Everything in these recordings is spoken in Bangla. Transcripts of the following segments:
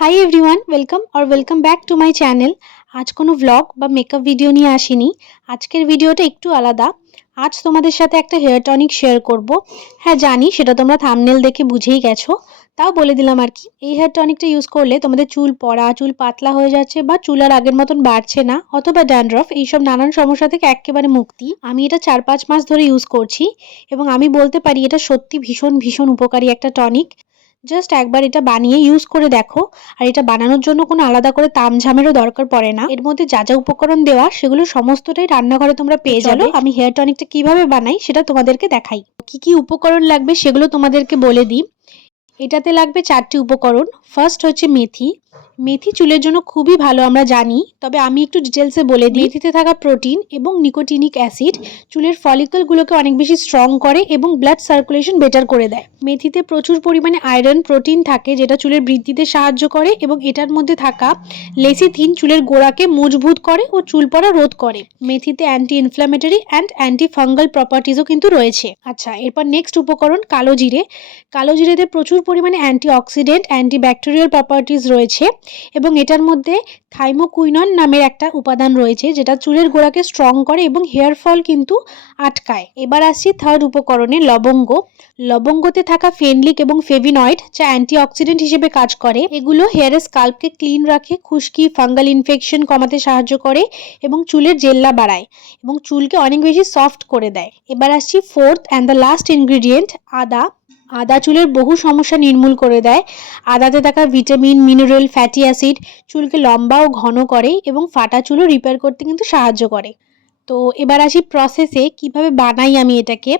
Hi everyone, welcome back to my channel. আজ কোনো ভ্লগ বা মেকআপ ভিডিও নিয়ে আসিনি। আজকের ভিডিওটা একটু আলাদা। আজ তোমাদের সাথে একটা হেয়ার টনিক শেয়ার করব। হ্যাঁ জানি, সেটা তোমরা থাম্বনেল দেখে বুঝেই গেছো, তাও বলে দিলাম আর কি। এই হেয়ার টনিকটা ইউজ করলে তোমাদের চুল পড়া, চুল পাতলা হয়ে যাচ্ছে বা চুল আর আগের মতন বাড়ছে না, অথবা ড্যান্ড্রফ, এইসব নানান সমস্যা থেকে একেবারে মুক্তি। আমি এটা 4-5 মাস ধরে ইউজ করছি এবং আমি বলতে পারি এটা সত্যি ভীষণ ভীষণ উপকারী একটা টনিক। জাস্ট একবার এটা বানিয়ে ইউজ করে দেখো। আর এটা বানানোর জন্য কোনো আলাদা করে তামঝামেরও দরকার পড়ে না। এর মধ্যে যা যা উপকরণ দেওয়া সেগুলো সমস্তটাই রান্নাঘরে তোমরা পেয়ে যাবে। আমি হেয়ার টনিকটা কিভাবে বানাই সেটা তোমাদেরকে দেখাই। কি কি উপকরণ লাগবে সেগুলো তোমাদেরকে বলে দিই। এটাতে লাগবে 4টি উপকরণ। ফার্স্ট হচ্ছে মেথি। মেথি চুলের জন্য খুবই ভালো আমরা জানি, তবে আমি একটু ডিটেলসে বলে দিই। মেথিতে থাকা প্রোটিন এবং নিকোটিনিক অ্যাসিড চুলের ফলিকলগুলোকে অনেক বেশি স্ট্রং করে এবং ব্লাড সার্কুলেশন বেটার করে দেয়। মেথিতে প্রচুর পরিমাণে আয়রন, প্রোটিন থাকে যেটা চুলের বৃদ্ধিতে সাহায্য করে, এবং এটার মধ্যে থাকা লেসিথিন চুলের গোড়াকে মজবুত করে ও চুল পড়া রোধ করে। মেথিতে anti inflammatory and anti fungal প্রপার্টিজও কিন্তু রয়েছে। আচ্ছা, এরপর নেক্সট উপকরণ কালো জিরে। কালো জিরেতে প্রচুর পরিমাণে অ্যান্টিঅক্সিডেন্ট, অ্যান্টিব্যাকটেরিয়াল প্রপার্টিজ রয়েছে, এবং এটার মধ্যে থাইমোকুইনন নামের একটা উপাদান রয়েছে যেটা চুলের গোড়াকে স্ট্রং করে এবং হেয়ার ফল কিন্তু আটকায়। এবার আসছি থার্ড উপকরণে, লবঙ্গ। লবঙ্গতে থাকা ফেনলিক এবং ফেভিনয়েড যা অ্যান্টিঅক্সিডেন্ট হিসেবে কাজ করে। এগুলো হেয়ারের স্কাল্পকে ক্লিন রাখে, খুশকি, ফাঙ্গাল ইনফেকশন কমাতে সাহায্য করে এবং চুলের জেল্লা বাড়ায় এবং চুলকে অনেক বেশি সফট করে দেয়। এবার আসছি fourth and the last ingredient, আদা। আদা চুলের বহু সমস্যা নির্মূল করে দেয়। আদাতে থাকা ভিটামিন, মিনারেল, ফ্যাটি অ্যাসিড চুলকে লম্বা ও ঘন করে এবং ফাটা চুলও রিপেয়ার করতে কিন্তু সাহায্য করে। তো এবার আসি প্রসেসে, কিভাবে বানাই আমি এটাকে।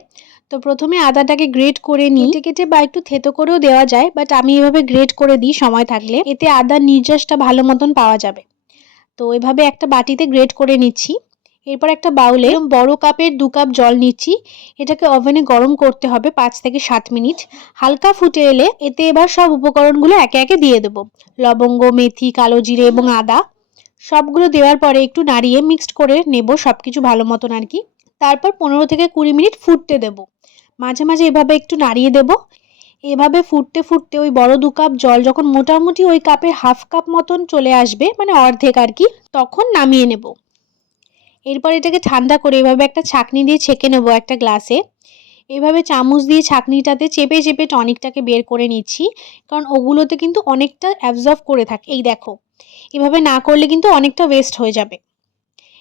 তো প্রথমে আদাটাকে গ্রেট করে নিই। কেটে কেটে বা একটু থেতো করেও দেওয়া যায়, বাট আমি এভাবে গ্রেট করে দিই সময় থাকলে, এতে আদার নির্যাসটা ভালো মতন পাওয়া যাবে। তো এভাবে একটা বাটিতে গ্রেট করে নিচ্ছি। এরপর একটা বাউলে বড় কাপের 2 কাপ জল নিচ্ছি। এটাকে ওভেনে গরম করতে হবে 5 থেকে 7 মিনিট। হালকা ফুটে এলে এতে এবার সব উপকরণগুলো একে একে দিয়ে দেবো। লবঙ্গ, মেথি, কালো জিরে এবং আদা সবগুলো দেওয়ার পরে একটু নাড়িয়ে মিক্সড করে নেব সবকিছু ভালো মতন আর কি। তারপর 15 থেকে 20 মিনিট ফুটতে দেব। মাঝে মাঝে এভাবে একটু নাড়িয়ে দেব। এভাবে ফুটতে ফুটতে ওই বড় 2 কাপ জল যখন মোটামুটি ওই কাপের হাফ কাপ মতন চলে আসবে, মানে অর্ধেক আর কি, তখন নামিয়ে নেব। এরপর এটাকে ঠান্ডা করে এভাবে একটা ছাঁকনি দিয়ে ছেঁকে নেব একটা গ্লাসে। এভাবে চামচ দিয়ে ছাঁকনিটাতে চেপে চেপে টনিকটাকে বের করে নিচ্ছি, কারণ ওগুলোতে কিন্তু অনেকটা অ্যাবজর্ব করে থাকে। এই দেখো, এভাবে না করলে কিন্তু অনেকটা ওয়েস্ট হয়ে যাবে।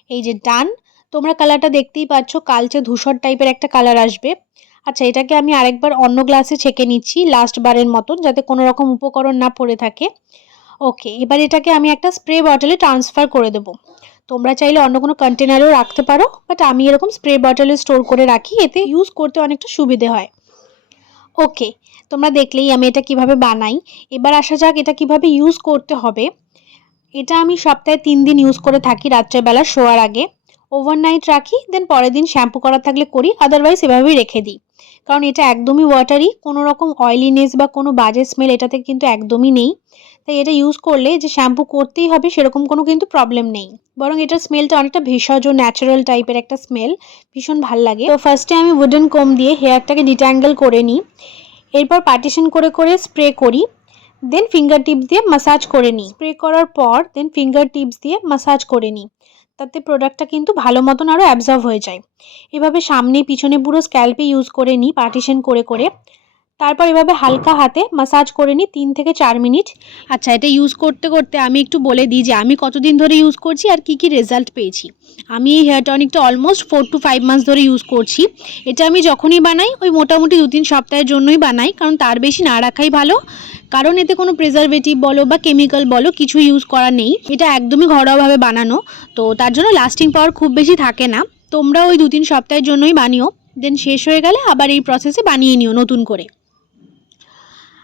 এই যে ডান, তোমরা কালারটা দেখতেই পাচ্ছ, কালচে ধূসর টাইপের একটা কালার আসবে। আচ্ছা, এটাকে আমি আরেকবার অন্য গ্লাসে ছেঁকে নিচ্ছি লাস্ট বারের মতন, যাতে কোনো রকম উপকরণ না পড়ে থাকে। ওকে, এবার এটাকে আমি একটা স্প্রে বটলে ট্রান্সফার করে দেবো। তোমরা চাইলে অন্য কোনো কন্টেনারেও রাখতে পারো, বাট আমি এরকম স্প্রে বটলে স্টোর করে রাখি, এতে ইউজ করতে অনেকটা সুবিধে হয়। ওকে, তোমরা দেখলেই আমি এটা কিভাবে বানাই। এবার আসা যাক এটা কিভাবে ইউজ করতে হবে। এটা আমি সপ্তাহে 3 দিন ইউজ করে থাকি, রাত্রেবেলা শোয়ার আগে ওভারনাইট রাখি, দেন পরের দিন শ্যাম্পু করা থাকলে করি, আদারওয়াইজ এভাবেই রেখে দিই। কারণ এটা একদমই ওয়াটারি, কোনো রকম অয়েলিনেস বা কোনো বাজে স্মেল এটাতে কিন্তু একদমই নেই। তাই এটা ইউজ করলে যে শ্যাম্পু করতেই হবে সেরকম কোনো কিন্তু প্রবলেম নেই, বরং এটার স্মেলটা অনেকটা ভেষজ ন্যাচারাল টাইপের একটা স্মেল, ভীষণ ভাল লাগে। তো ফার্স্টে আমি উডেন কোম দিয়ে হেয়ারটাকে ডিট্যাঙ্গেল করে নিই। এরপর পার্টিশন করে করে স্প্রে করি, দেন ফিঙ্গার টিপস দিয়ে মাসাজ করে নিই। স্প্রে করার পর দেন ফিঙ্গার টিপস দিয়ে মাসাজ করে নিই, তাতে প্রোডাক্টটা কিন্তু ভালো মতন আরও অ্যাবজর্ব হয়ে যায়। এভাবে সামনে পিছনে পুরো স্ক্যাল্পে ইউজ করে নিই পার্টিশন করে করে। তারপর এভাবে হালকা হাতে মাসাজ করে নিই 3 থেকে 4 মিনিট। আচ্ছা, এটা ইউজ করতে করতে আমি একটু বলে দিই যে আমি কতদিন ধরে ইউজ করছি আর কি কি রেজাল্ট পেয়েছি। আমি এই হেয়ার টনিকটা অলমোস্ট 4 to 5 মাস ধরে ইউজ করছি। এটা আমি যখনই বানাই ওই মোটামুটি 2-3 সপ্তাহের জন্যই বানাই, কারণ তার বেশি না রাখাই ভালো। কারণ এতে কোনো প্রিজারভেটিভ বলো বা কেমিক্যাল বলো কিছু ইউজ করা নেই, এটা একদমই ঘরোয়াভাবে বানানো, তো তার জন্য লাস্টিং পাওয়ার খুব বেশি থাকে না। তোমরা ওই 2-3 সপ্তাহের জন্যই বানিও, দেন শেষ হয়ে গেলে আবার এই প্রসেসে বানিয়ে নিও নতুন করে।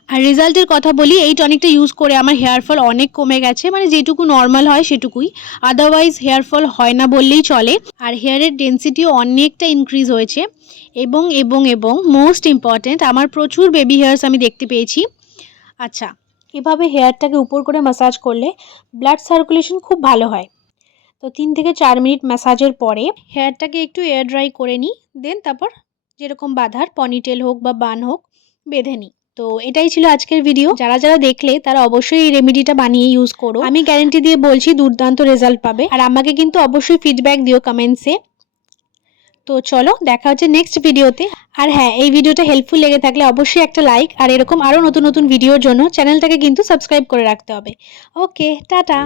আর রেজাল্টের কথা বলি, এই টনিকটা ইউজ করে আমার হেয়ার ফল অনেক কমে গেছে, মানে যেটুকু নর্মাল হয় সেটুকুই, আদারওয়াইজ হেয়ার ফল হয় না বললেই চলে। আর হেয়ারের ডেন্সিটিও অনেকটা ইনক্রিজ হয়েছে, এবং এবং এবং মোস্ট ইম্পর্ট্যান্ট, আমার প্রচুর বেবি হেয়ার্স আমি দেখতে পেয়েছি। আচ্ছা, এভাবে হেয়ারটাকে উপর করে ম্যাসাজ করলে ব্লাড সার্কুলেশন খুব ভালো হয়। তো 3 থেকে 4 মিনিট ম্যাসাজের পরে হেয়ারটাকে একটু এয়ার ড্রাই করে নিই, দেন তারপর যেরকম বাঁধার, পনিটেল হোক বা বান হোক, বেঁধে নিই। তো এটাই ছিল আজকের ভিডিও। যারা যারা দেখলে তারা অবশ্যই এই রেমেডিটা বানিয়ে ইউজ করো। আমি গ্যারান্টি দিয়ে বলছি দুর্দান্ত রেজাল্ট পাবে। আর আমাকে কিন্তু অবশ্যই ফিডব্যাক দিও কমেন্টসে। তো চলো দেখা হচ্ছে নেক্সট ভিডিওতে। আর হ্যাঁ, এই ভিডিওটা হেল্পফুল লেগে থাকলে অবশ্যই একটা লাইক, আর এরকম আরও নতুন নতুন ভিডিওর জন্য চ্যানেলটাকে কিন্তু সাবস্ক্রাইব করে রাখতে হবে। ওকে, টাটা।